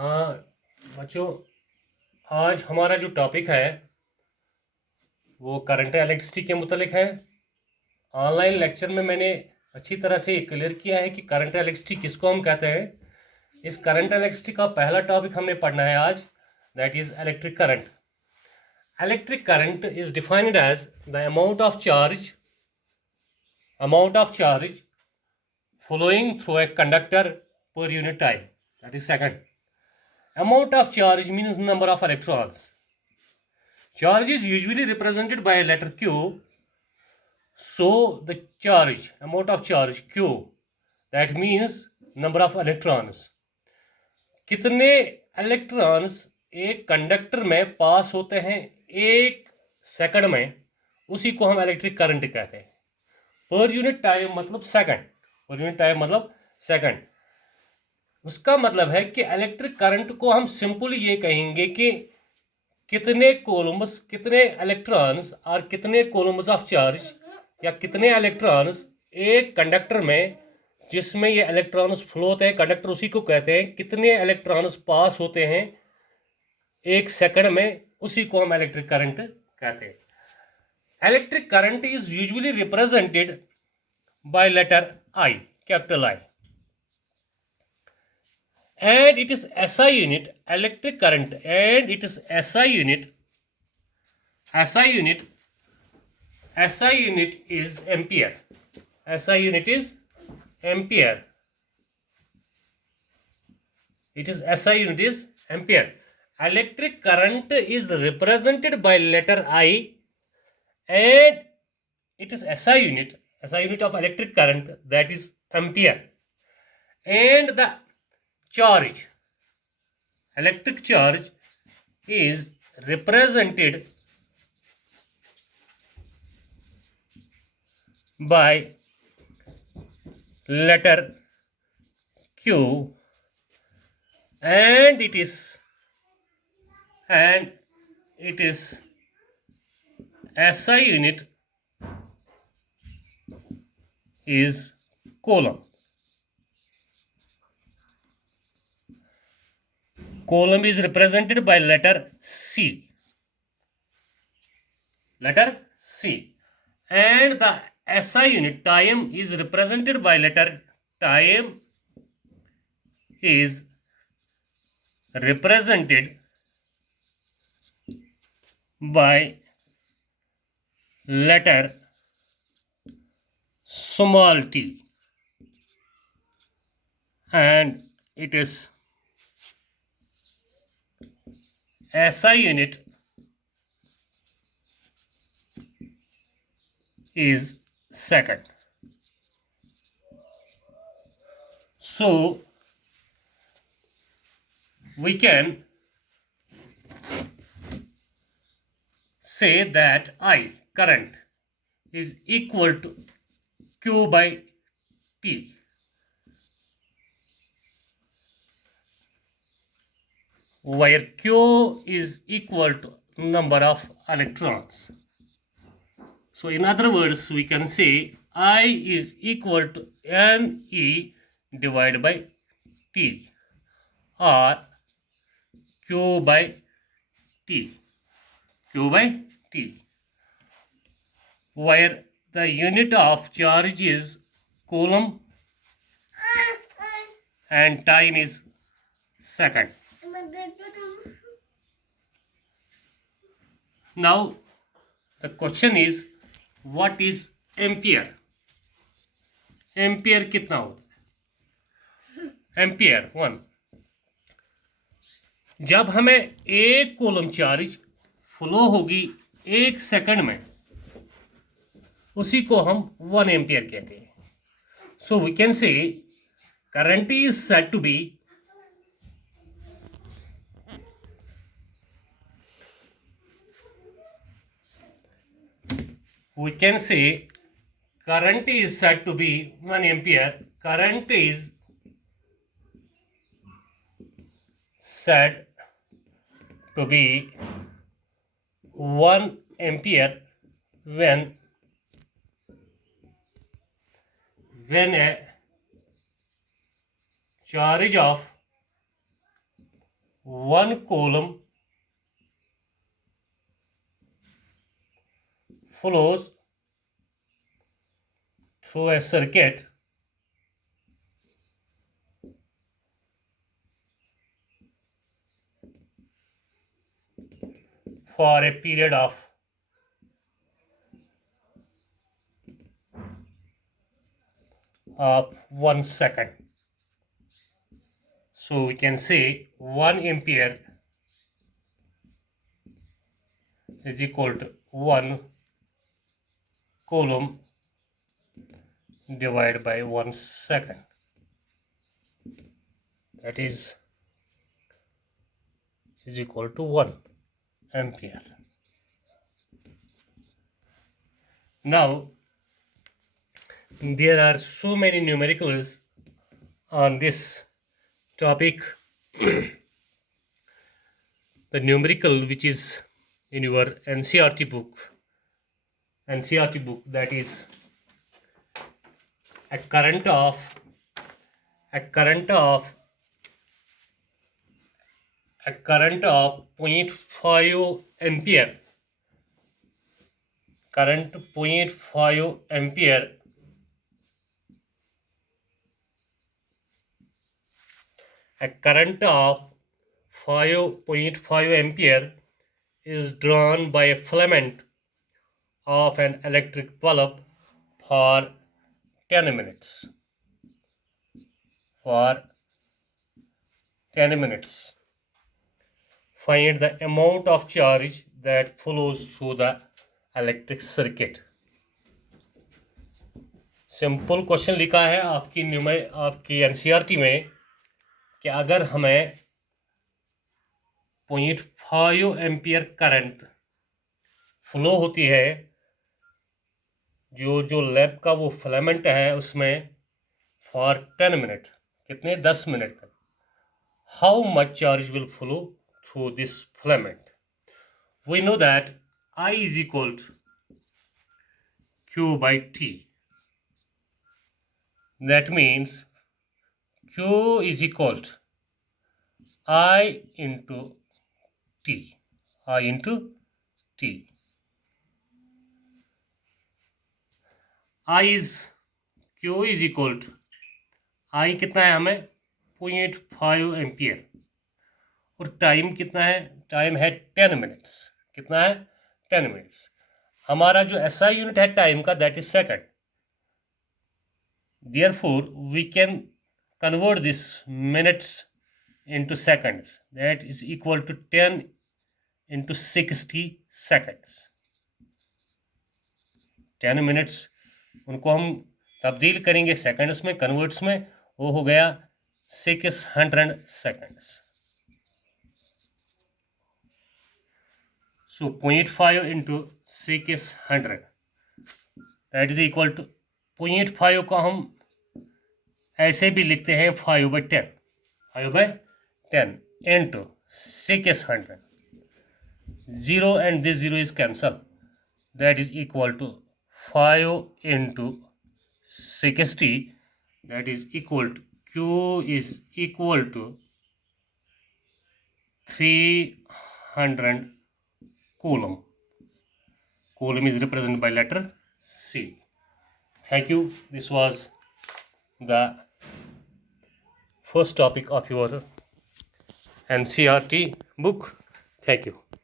बच्चों, आज हमारा जो टॉपिक है वो करंट इलेक्ट्रिसिटी के मुतालिक है। ऑनलाइन लेक्चर में मैंने अच्छी तरह से क्लियर किया है कि करंट इलेक्ट्रिसिटी किसको हम कहते हैं। इस करंट इलेक्ट्रिसिटी का पहला टॉपिक हमने पढ़ना है आज, that is electric current. Electric current is defined as the amount of charge flowing through a conductor per unit time. That is second. Amount of charge means number of electrons. Charge is usually represented by a letter Q. So the amount of charge Q, that means number of electrons. कितने electrons एक conductor में पास होते हैं एक second में, उसी को हम इलेक्ट्रिक करंट कहते हैं। पर यूनिट टाइम मतलब सेकंड, पर यूनिट टाइम मतलब सेकंड। उसका मतलब है कि इलेक्ट्रिक करंट को हम सिंपली ये कहेंगे कि कितने कोलम्बस, कितने इलेक्ट्रॉन्स और कितने कोलम्बस ऑफ चार्ज या कितने इलेक्ट्रॉन्स एक कंडक्टर में, जिसमें ये इलेक्ट्रॉन्स फ्लो होते हैं, कंडक्टर उसी को कहते हैं, कितने इलेक्ट्रॉन्स पास होते हैं एक सेकंड में, उसी को हम इलेक्ट्रिक करंट कहते हैं। Electric current is usually represented by letter I, capital I, and it is SI unit. Electric current and it is SI unit. SI unit is ampere. SI unit is ampere. SI unit is ampere. Electric current is represented by letter I, and it is SI unit of electric current, that is ampere. And the charge, electric charge, is represented by letter Q, and it is SI unit is coulomb. Coulomb is represented by letter C. And the SI unit time is represented by letter time is represented by letter small t, and it is SI unit is second. So we can say that I, current, is equal to Q by T, where Q is equal to number of electrons. So in other words, we can say I is equal to NE divided by T, or Q by T, where the unit of charge is coulomb and time is second. Now the question is, what is ampere? Ampere कितना होता है? Ampere 1। जब हमें एक coulomb charge flow होगी एक second में, उसी को हम 1 एम्पियर कहते हैं। So we can say current is said to be current is said to be 1 ampere. Current is said to be 1 ampere when a charge of 1 coulomb flows through a circuit for a period of 1 second. So we can say 1 ampere is equal to 1 coulomb divided by 1 second. That is equal to 1 ampere. Now, there are so many numericals on this topic. The numerical which is in your NCERT book, that is a current of 0.5 ampere. Current 0.5 ampere a current of 5.5 ampere is drawn by a filament of an electric bulb for 10 minutes. Find the amount of charge that flows through the electric circuit. Simple question लिखा है आपकी NCERT में कि अगर हमें 0.5 ampere current flow होती है जो लैंप का वो फिलामेंट है उसमें फॉर 10 मिनट, कितने 10 मिनट तक, how much charge will flow through this filament. We know that I is equal to Q by T. That means Q is equal to I into T. Q is equal to I कितना है हमें 0.5 ampere और time कितना है, time है 10 minutes. कितना है 10 minutes. हमारा जो एसआई यूनिट है टाइम का that is second. Therefore we can convert this minutes into seconds. That is equal to 10 into 60 seconds. 10 minutes उनको हम तब्दील करेंगे सेकंड्स में, कन्वर्ट्स में, वो हो गया 600 seconds. So 0.5 into 600 that is equal to 0.5 को हम ऐसे भी लिखते हैं 5/10 into 600. 0 and this 0 is cancelled. That is equal to 5 into 60. That is equal to Q is equal to 300 coulomb. Coulomb is represented by letter C. Thank you. This was the first topic of your NCERT book. Thank you.